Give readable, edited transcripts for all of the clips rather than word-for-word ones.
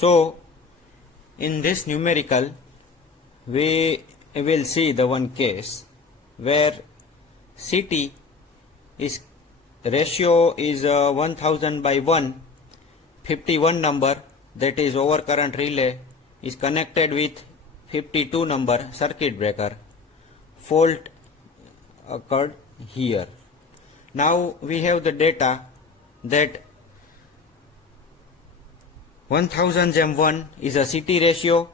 So in this numerical we will see the one case where CT is ratio is 1000 by 1, 51 number, that is overcurrent relay, is connected with 52 number circuit breaker. Fault occurred here. Now we have the data that 1000/1 is a CT ratio,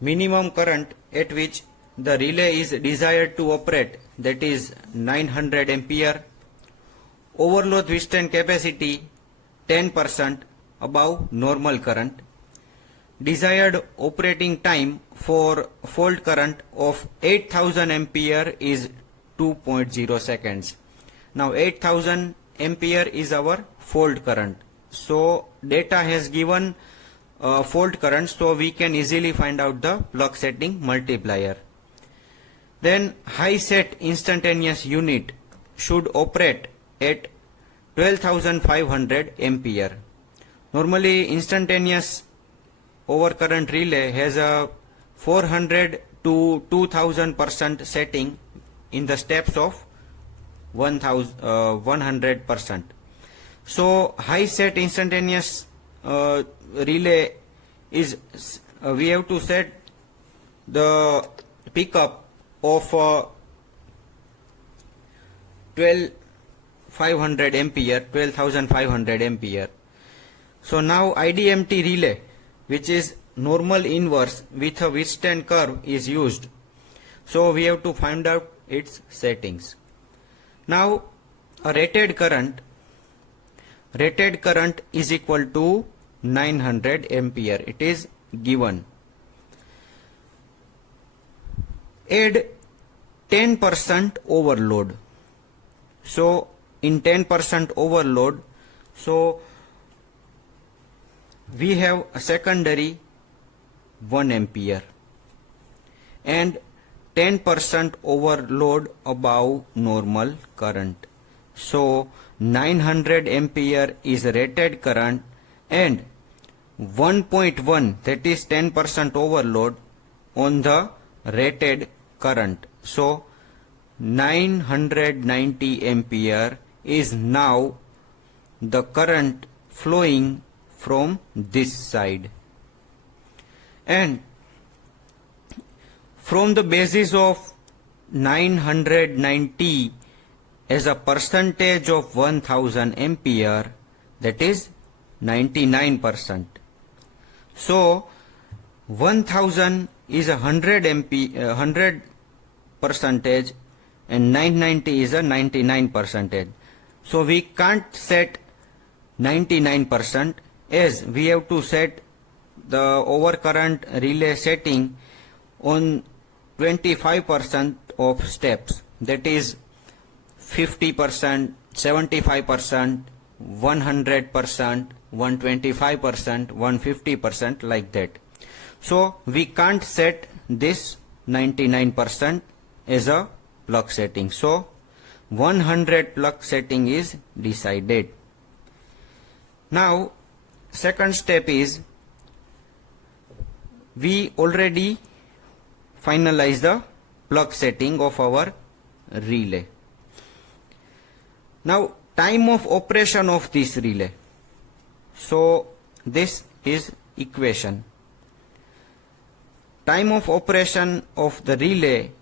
minimum current at which the relay is desired to operate, that is 900 ampere, overload withstand capacity 10% above normal current, desired operating time for fault current of 8000 ampere is 2.0 seconds. Now 8000 ampere is our fault current. So data has given fault current, so we can easily find out the plug setting multiplier. Then high set instantaneous unit should operate at 12,500 ampere. Normally instantaneous overcurrent relay has a 400 to 2000% setting in the steps of 100%. So high set instantaneous relay is we have to set the pickup of 12,500 ampere. So now IDMT relay, which is normal inverse with a withstand curve, is used. So we have to find out its settings. Now a rated current is equal to 900 ampere. It is given. Add 10% overload. So in 10% overload, so we have a secondary 1 ampere and 10% overload above normal current. So 900 ampere is rated current and 1.1, that is 10% overload on the rated current. So 990 ampere is now the current flowing from this side. And from the basis of 990 as a percentage of 1000 ampere, that is 99%. So 1000 is 100 percentage and 990 is a 99%. So we can't set 99% as we have to set the overcurrent relay setting on 25% of steps, that is 50%, 75%, 100%, 125%, 150%, like that. So we can't set this 99% as a plug setting. So 100 plug setting is decided. Now second step is we already finalize the plug setting of our relay. Now time of operation of this relay. So this is equation. Time of operation of the relay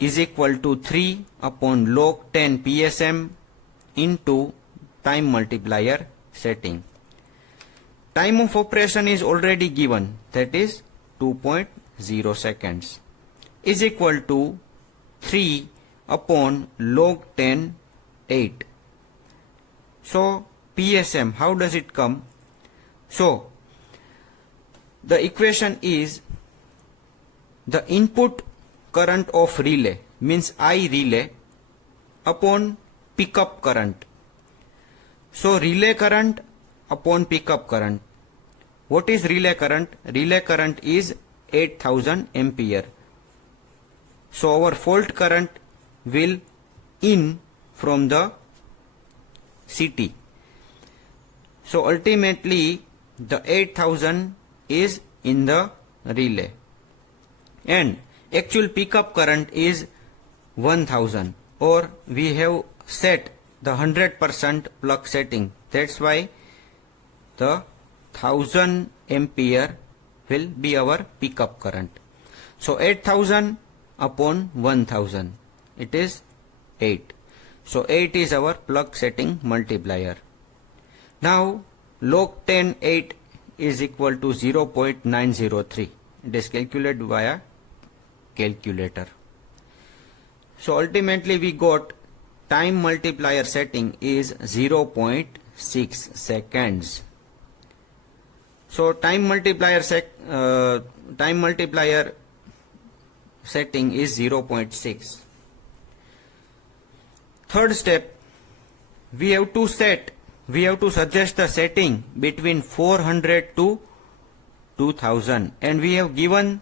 is equal to 3 upon log 10 PSM into time multiplier setting. Time of operation is already given, that is 2.0 seconds, is equal to 3 upon log 10 8. So PSM, how does it come? So the equation is the input current of relay, means I relay, upon pickup current. So relay current upon pickup current. What is relay current? Relay current is 8000 ampere. So our fault current will in from the CT. So ultimately the 8000 is in the relay and actual pickup current is 1000, or we have set the 100% plug setting. That's why the 1000 ampere will be our pickup current. So 8000 upon 1000, it is 8. So 8 is our plug setting multiplier. Now log 10 8 is equal to 0.903. It is calculated via calculator. So ultimately we got time multiplier setting is 0.6 seconds. So time multiplier setting is 0.6. Third step, we have to suggest the setting between 400 to 2000, and we have given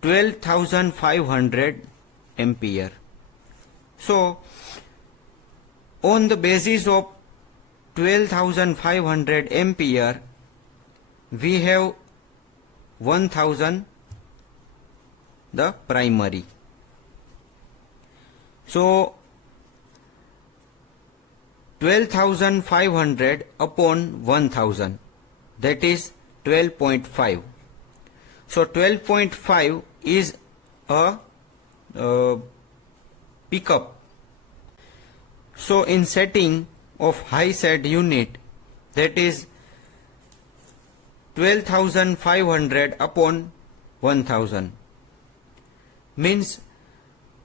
12,500 ampere. So on the basis of 12,500 ampere, we have 1000 the primary. So 12,500 upon 1000, that is 12.5. So 12.5 is a pickup. So in setting of high set unit, that is 12,500 upon 1000, means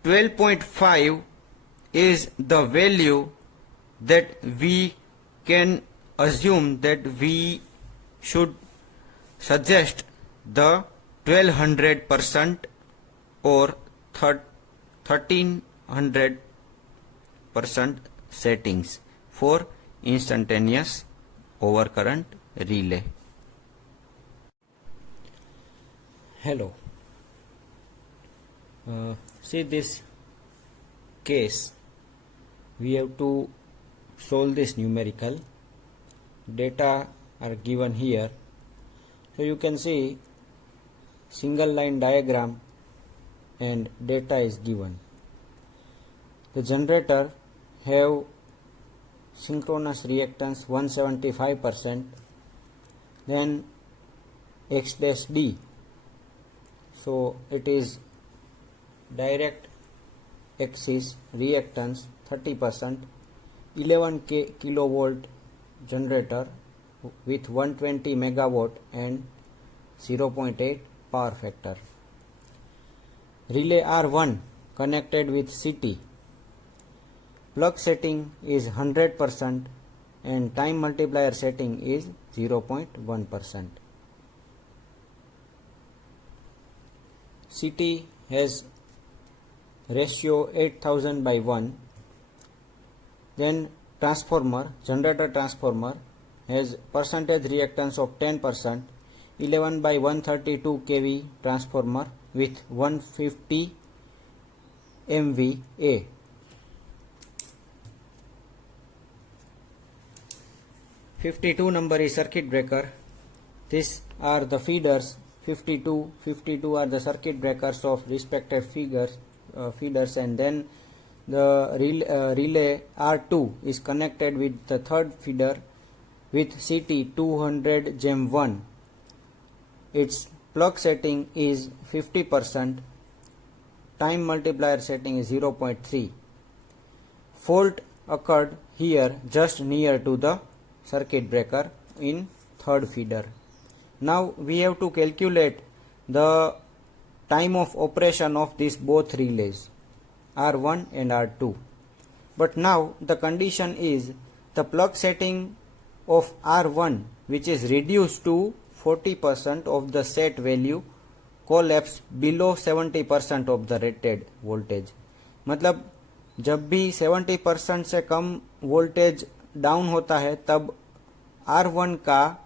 12.5 is the value that we can assume that we should suggest the 1200% or 1300% settings for instantaneous overcurrent relay. Hello. See this case. We have to solve this numerical. Data are given here. So you can see single line diagram and data is given. The generator have synchronous reactance 175%, then X dash D, so it is direct axis reactance 30%, 11 kilovolt generator with 120 megawatt and 0.8 power factor. Relay R1 connected with CT. Plug setting is 100% and time multiplier setting is 0.1%. CT has ratio 8000 by 1. Then transformer, generator transformer has percentage reactance of 10%, 11 by 132 kV transformer with 150 MVA. (52) number is circuit breaker. These are the feeders. 52 are the circuit breakers of respective feeders, and then the relay R2 is connected with the third feeder with CT 200 Gem 1. Its plug setting is 50%, time multiplier setting is 0.3. Fault occurred here just near to the circuit breaker in third feeder. Now we have to calculate the time of operation of these both relays, R1 and R2. But now the condition is the plug setting of R1, which is reduced to 40% of the set value, collapse below 70% of the rated voltage. मतलब जब भी 70% से कम voltage down होता है तब R1 का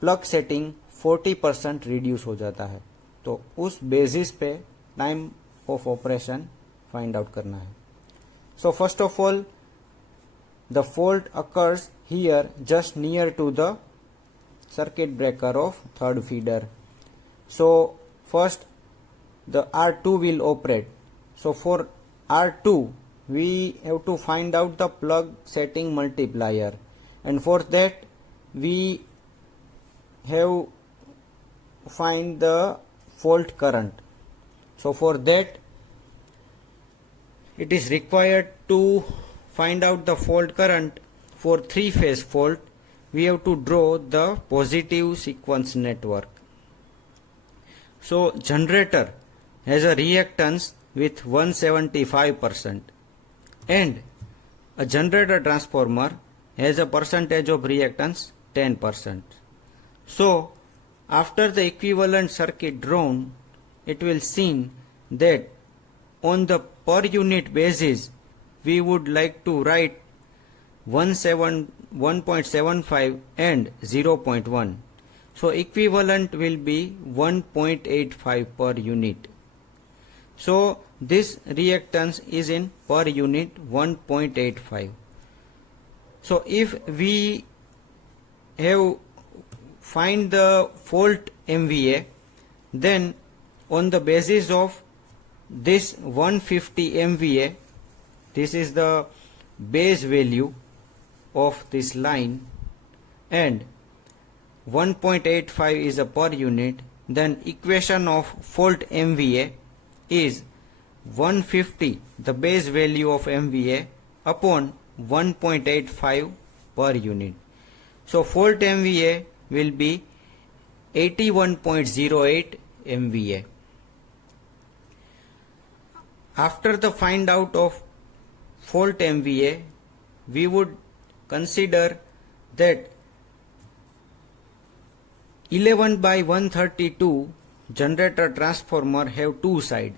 plug setting 40% reduce हो जाता है. तो उस बेसिस पे time of operation find out करना है. So first of all the fault occurs here just near to the circuit breaker of third feeder. So first the R2 will operate. So for R2 we have to find out the plug setting multiplier, and for that we have find the fault current. So for that it is required to find out the fault current. For three-phase fault we have to draw the positive sequence network. So generator has a reactance with 175% and a generator transformer has a percentage of reactance 10%. So after the equivalent circuit drawn, it will seem that on the per unit basis we would like to write 1.75 and 0.1. So equivalent will be 1.85 per unit. So this reactance is in per unit 1.85. So if we have find the fault MVA, then on the basis of this 150 MVA, this is the base value of this line, and 1.85 is a per unit, then equation of fault MVA is 150 the base value of MVA upon 1.85 per unit. So fault MVA will be 81.08 MVA. After the find out of fault MVA, we would consider that 11 by 132 generator transformer have two sides.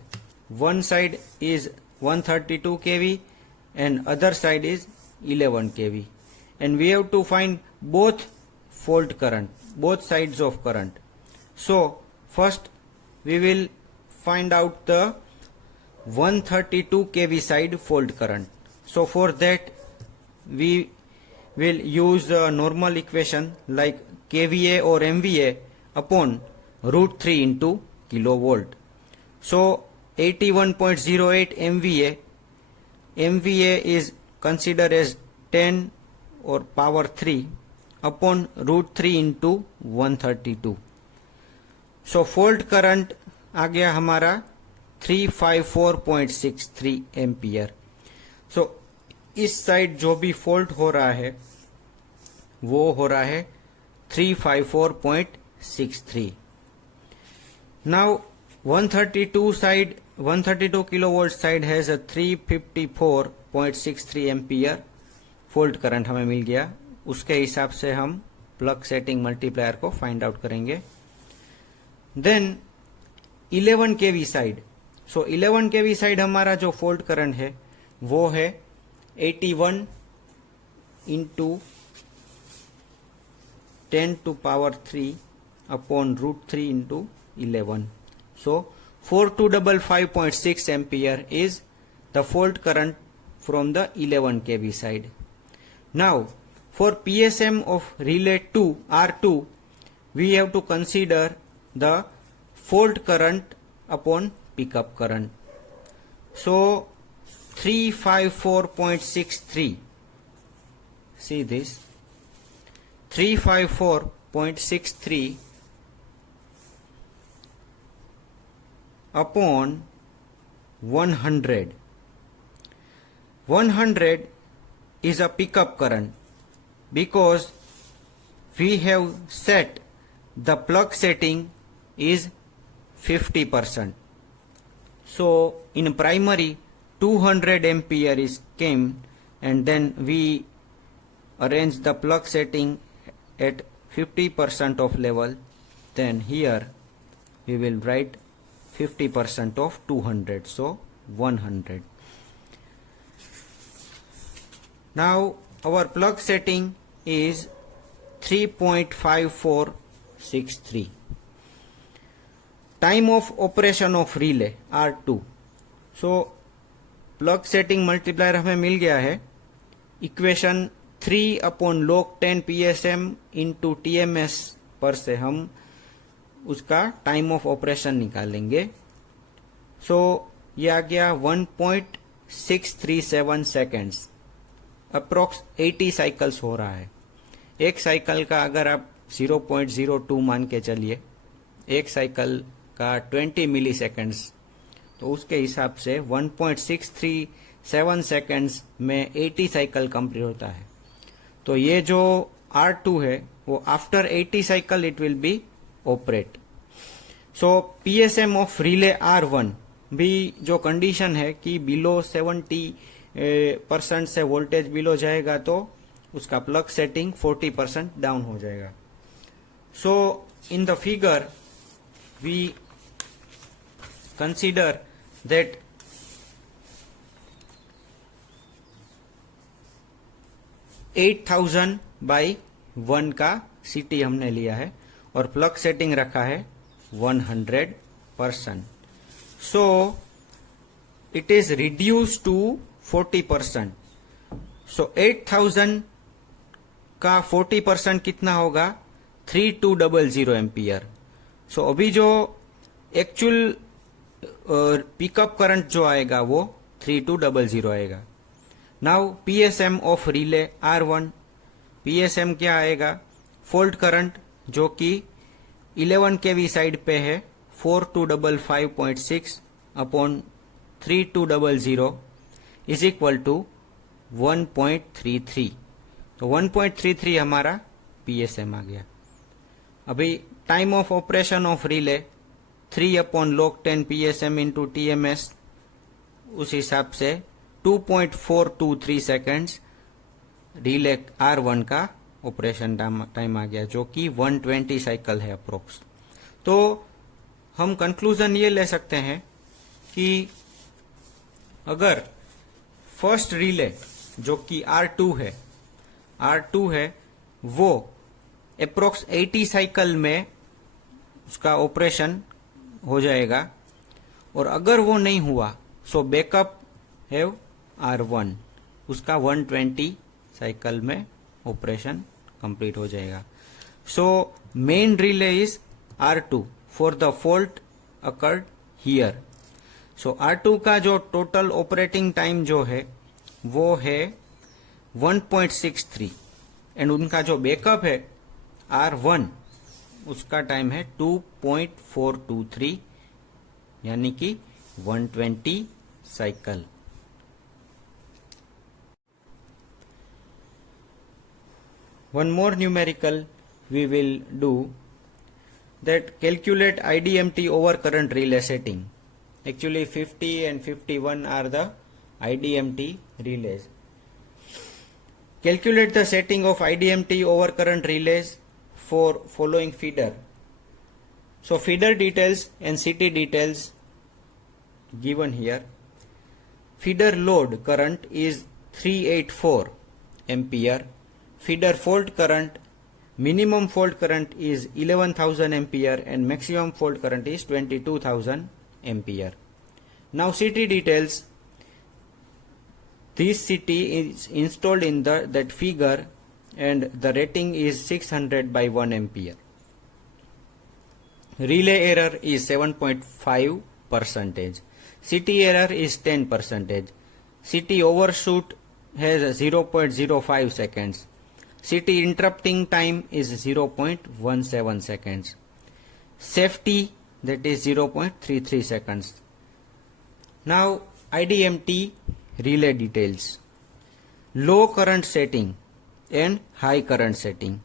One side is 132 kV and other side is 11 kV, and we have to find both fault current, both sides of current. So first we will find out the 132 kV side fault current. So for that we will use a normal equation like kVA or MVA upon root 3 into kilovolt. So 81.08 MVA, MVA is considered as 10 or power 3 upon root 3 into 132. So fault current आ गया हमारा 354.63 ampere. सो इस side जो भी fault हो रहा है वो हो रहा है 354.63. Now 132 side 132 kilovolt side has a 354.63 ampere fault current हमें मिल गया. उसके हिसाब से हम प्लग सेटिंग मल्टीप्लायर को फाइंड आउट करेंगे. देन 11 केवी साइड. सो 11 केवी साइड हमारा जो फॉल्ट करंट है वो है 81 into 10 to power 3 upon root 3 into 11. So 4255.6 ampere is the fault current from the 11 kV side. Now for PSM of relay 2 R2 we have to consider the fault current upon pickup current. So 354.63, see this 354.63 upon 100. 100 is a pickup current because we have set the plug setting is 50%. So in primary 200 ampere is came, and then we arrange the plug setting at 50% of level. Then here we will write 50% of 200, so 100. Now our plug setting is 3.5463. Time of operation of relay R2. So plug setting multiplier हमें मिल गया है equation 3 upon log 10 PSM into TMS पर से हम उसका time of operation निकालेंगे. सो ये आ गया 1.637 सेकेंड्स. अप्रोक्स 80 साइकिल्स हो रहा है. एक साइकिल का अगर आप 0.02 मान के चलिए, एक साइकिल का 20 मिली सेकेंड्स, तो उसके हिसाब से 1.637 सेकेंड्स में 80 साइकिल कंप्लीट होता है. तो ये जो R2 है वो after 80 cycle it will be operate. So PSM of relay R1 भी जो कंडीशन है कि बिलो 70% से वोल्टेज बिलो जाएगा तो उसका प्लग सेटिंग 40% डाउन हो जाएगा. So in the figure we consider that $8,000 by 1 का CT हमने लिया है और प्लग सेटिंग रखा है 100%. So it is reduced to 40%. So 8,000 का 40% कितना होगा? 3200 एम्पियर. सो अभी जो एक्चुअल पिकअप करंट जो आएगा वो 3200 आएगा. Now PSM of relay R1, PSM क्या आएगा? फॉल्ट करंट जो कि 11 kV साइड पे है 4255.6 अपॉन 3200 इज इक्वल टू 1.33. तो 1.33 हमारा PSM आ गया. अभी time of operation of relay 3 upon log 10 PSM into TMS, उस हिसाब से 2.423 सेकेंड्स रिले R1 का ऑपरेशन टाइम आ गया, जो कि 120 साइकिल है अप्रोक्स. तो हम कंक्लूजन ये ले सकते हैं कि अगर फर्स्ट रिले जो कि R2 है वो अप्रोक्स 80 साइकिल में उसका ऑपरेशन हो जाएगा, और अगर वो नहीं हुआ सो बैकअप है R1, उसका 120 साइकिल में ऑपरेशन कंप्लीट हो जाएगा. So main relay is R2 for the fault occurred here. So R2 का जो टोटल ऑपरेटिंग टाइम जो है वो है 1.63 एंड उनका जो बैकअप है R1 उसका टाइम है 2.423 यानी कि 120 cycle. One more numerical we will do, that calculate IDMT over current relay setting. Actually 50 and 51 are the IDMT relays. Calculate the setting of IDMT over current relays for following feeder. So feeder details and CT details given here. Feeder load current is 384 ampere. Feeder fault current, minimum fault current is 11,000 ampere and maximum fault current is 22,000 ampere. Now CT details. This CT is installed in that figure and the rating is 600 by 1 ampere. Relay error is 7.5%. CT error is 10%. CT overshoot has 0.05 seconds. CT interrupting time is 0.17 seconds. Safety, that is 0.33 seconds. Now IDMT relay details. Low current setting and high current setting.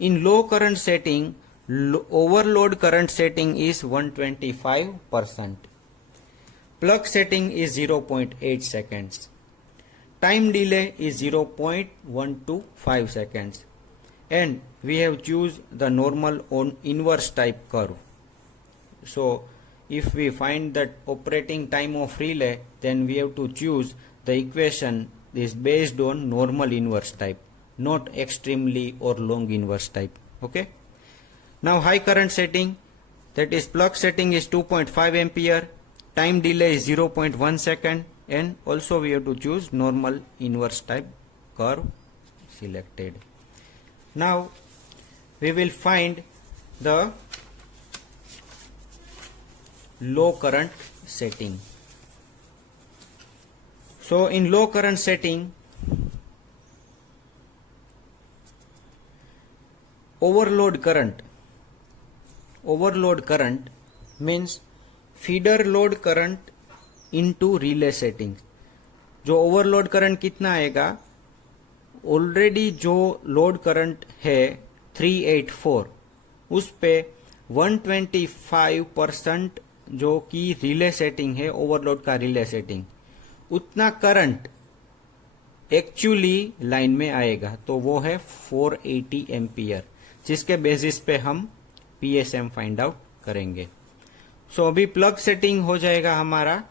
In low current setting, overload current setting is 125%. Plug setting is 0.8 seconds. Time delay is 0.125 seconds, and we have choose the normal on inverse type curve. So if we find that operating time of relay, then we have to choose the equation is based on normal inverse type, not extremely or long inverse type. Okay. Now high current setting, that is plug setting is 2.5 ampere, time delay is 0.1 second, and also we have to choose normal inverse type curve selected. Now we will find the low current setting. So in low current setting, overload current means feeder load current into relay setting. जो overload current कितना आएगा, already जो load current है 384 उस पे 125% जो कि relay setting है, ओवरलोड का रिले सेटिंग, उतना करंट एक्चुअली लाइन में आएगा, तो वो है 480 एम्पियर, जिसके बेसिस पे हम पीएसएम फाइंड आउट करेंगे. सो अभी प्लग सेटिंग हो जाएगा हमारा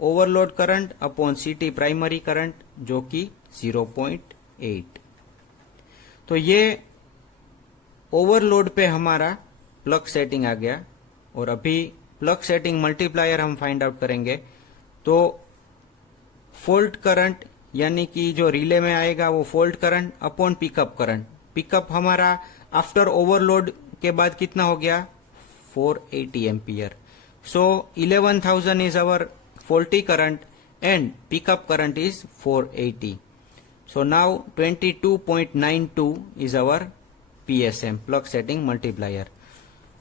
ओवरलोड करंट अपॉन सीटी प्राइमरी करंट जो कि 0.8. तो ये ओवरलोड पे हमारा प्लग सेटिंग आ गया. और अभी प्लग सेटिंग मल्टीप्लायर हम फाइंड आउट करेंगे. तो फॉल्ट करंट यानी कि जो रिले में आएगा वो fault current upon pickup current. Pickup हमारा आफ्टर ओवरलोड के बाद कितना हो गया, 480 ampere. So 11,000 is our faulty current and pickup current is 480. So now 22.92 is our PSM, plug setting multiplier.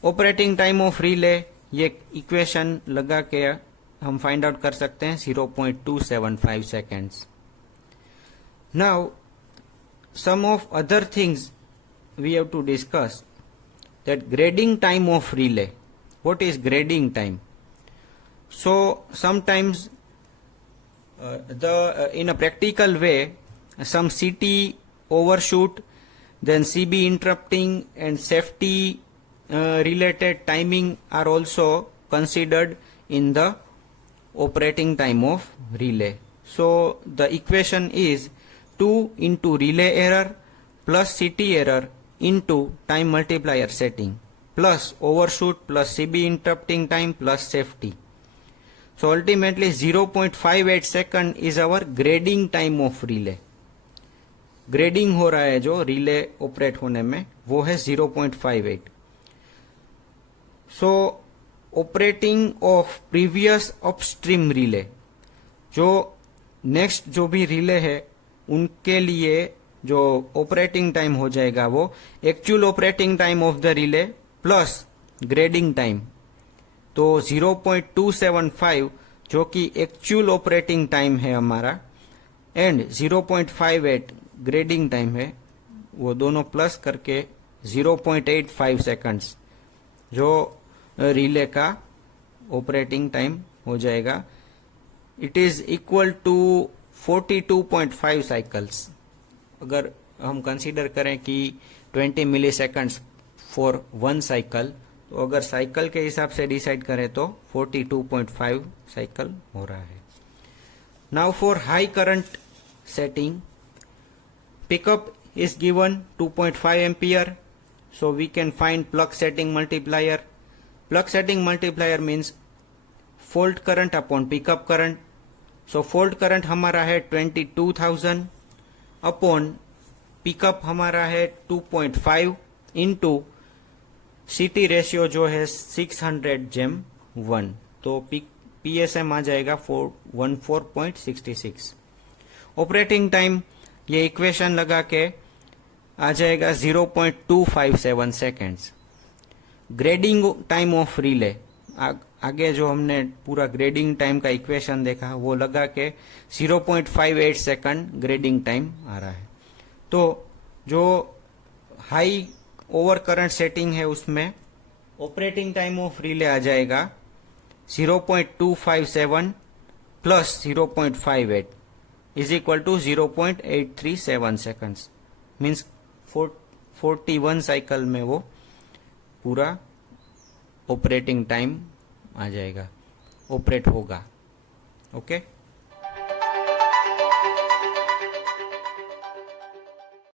Operating time of relay, ये इक्वेशन लगा के हम फाइंड आउट कर सकते हैं 0.275 seconds. Now some of other things we have to discuss, that grading time of relay. What is grading time? So sometimes in a practical way, some CT overshoot, then CB interrupting and safety related timing are also considered in the operating time of relay. So the equation is 2 into relay error plus CT error into time multiplier setting plus overshoot plus CB interrupting time plus safety. So ultimately 0.58 second is our grading time of relay. Grading हो रहा है जो relay operate होने में, वो है 0.58. सो operating of previous upstream relay, जो next जो भी रिले है उनके लिए जो ऑपरेटिंग टाइम हो जाएगा वो actual operating time of the relay plus grading time. तो 0.275 जो कि एक्चुअल ऑपरेटिंग टाइम है हमारा एंड 0.58 ग्रेडिंग टाइम है, वो दोनों प्लस करके 0.85 सेकंड्स जो रिले का ऑपरेटिंग टाइम हो जाएगा. It is equal to 42.5 cycles. अगर हम कंसीडर करें कि 20 milli seconds for one cycle, तो अगर साइकिल के हिसाब से डिसाइड करें तो 42.5 साइकिल हो रहा है. Now for high current setting, pickup is given 2.5 ampere, so we can find plug setting multiplier. Plug setting multiplier means fault current upon pickup current. So fault current हमारा है 22,000 upon pickup हमारा है 2.5 into CT ratio जो है 600:1, तो PSM आ जाएगा 14.66. Operating time ये equation लगा के आ जाएगा 0.257 seconds. Grading time of relay, आगे जो हमने पूरा ग्रेडिंग टाइम का इक्वेशन देखा वो लगा के 0.58 सेकंड ग्रेडिंग टाइम आ रहा है. तो जो हाई ओवर करंट सेटिंग है उसमें ऑपरेटिंग टाइम ऑफ रिले आ जाएगा 0.257 plus 0.58 is equal to 0.837 seconds. Means 41 cycle में वो पूरा ऑपरेटिंग टाइम आ जाएगा, ऑपरेट होगा. ओके.